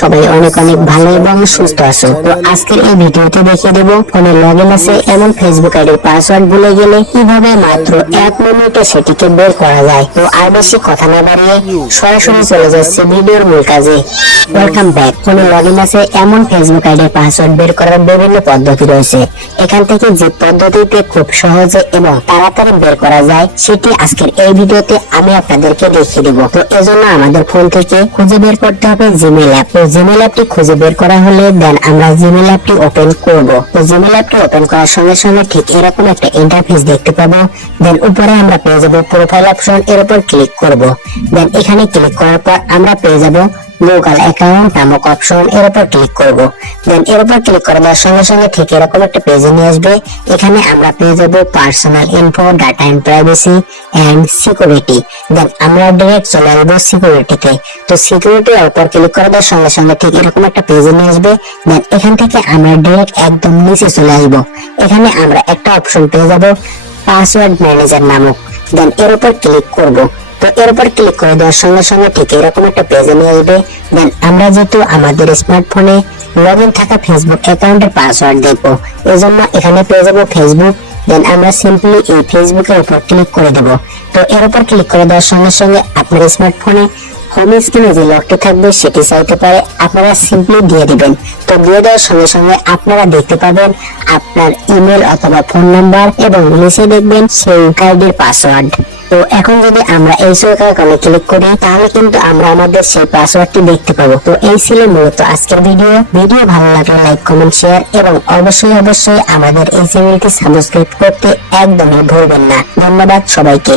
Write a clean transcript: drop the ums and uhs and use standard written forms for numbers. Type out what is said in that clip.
সবাই অনেক অনেক ভালো এবং সুস্থ আছো। তো আজকের এই ভিডিওতে দেখিয়ে দেবো ফোনে লগইন আছে এমন ফেসবুক আইডির পাসওয়ার্ড ভুলে গেলে কিভাবে মাত্র 1 মিনিটে সেটিকে বের করা যায়। তো আর বেশি কথা না বাড়িয়ে সরাসরি চলে যাচ্ছে ভিডিওর মূল কাজে। Welcome back. ফোনে লগইন আছে এমন ফেসবুক আইডির পাসওয়ার্ড বের করার বিভিন্ন পদ্ধতি রয়েছে। এখান থেকে যে পদ্ধতিতে খুব সহজে এবং তাড়াতাড়ি বের করা যায় সেটি আজকের এই ভিডিওতে আমি আপনাদেরকে দেখিয়ে দেব। তো এজন্য আমাদের ফোন থেকে খুঁজে বের করতে হবে জিমেইল অ্যাপ। তো জিমেইল অ্যাপটি খুঁজে বের করা হলে দেন আমরা জিমেইল অ্যাপটি ওপেন করব। তো জিমেইল অ্যাপটি ওপেন করার সঙ্গে সঙ্গে ঠিক এরকম একটা ইন্টারফেস দেখতে পাবো। দেন উপরে আমরা পেয়ে যাব প্রোফাইল অপশন, এর উপর ক্লিক করব। দেন এখানে ক্লিক করার পর আমরা পেয়ে যাব গুগল অ্যাকাউন্ট নামক অপশন, এর উপর ক্লিক করব। দেন এর উপর ক্লিক করার সঙ্গে সঙ্গে ঠিক এরকম একটা পেজে নিয়ে আসবে। এখানে আমরা পেয়ে যাব personal info, data and privacy and security. Then আমরা ডাইরেক্ট চলে আসবো সিকিউরিটিতে। তো সিকিউরিটির উপর ক্লিক করার সঙ্গে সঙ্গে ঠিক এরকম একটা পেজে নিয়ে আসবে। দেন এখান থেকে আমরা ডাইরেক্ট একদম নিচে চলে আসব। এখানে আমরা একটা অপশন পেয়ে যাব পাসওয়ার্ড ম্যানেজার নামক। দেন এর উপর ক্লিক করব। তো এর উপর ক্লিক করে দেওয়ার সঙ্গে সঙ্গে ঠিক এরকম একটা পেজে নিয়ে আসবে। দেন আমরা যেহেতু আমাদের স্মার্টফোনে লগইন থাকা ফেসবুক অ্যাকাউন্টের পাসওয়ার্ড দেখবো, এজন্য এখানে পেয়ে যাবো ফেসবুক। দেন আমরা সিম্পলি এই ফেসবুকের উপর ক্লিক করে দেব। তো এর উপর ক্লিক করে দেওয়ার সঙ্গে সঙ্গে আপনার স্মার্টফোনে হোম স্ক্রিনে যে লকটি থাকবে সেটি চাইতে পারে, আপনারা সিম্পলি দিয়ে দিবেন। তো দিয়ে দেওয়ার সঙ্গে সঙ্গে আপনারা দেখতে পাবেন আপনার ইমেল অথবা ফোন নাম্বার এবং নিচে দেখবেন সেই আইডির পাসওয়ার্ড। তো এখন যদি আমরা এই আইকনে ক্লিক করি তাহলে কিন্তু আমরা আমাদের সেই পাসওয়ার্ডটি দেখতে পাবো। তো এই ছিল মূলত আজকের ভিডিও ভালো লাগলে লাইক, কমেন্ট, শেয়ার এবং অবশ্যই আমাদের এই চ্যানেলটি সাবস্ক্রাইব করতে একদমই ভুলবেন না। ধন্যবাদ সবাইকে।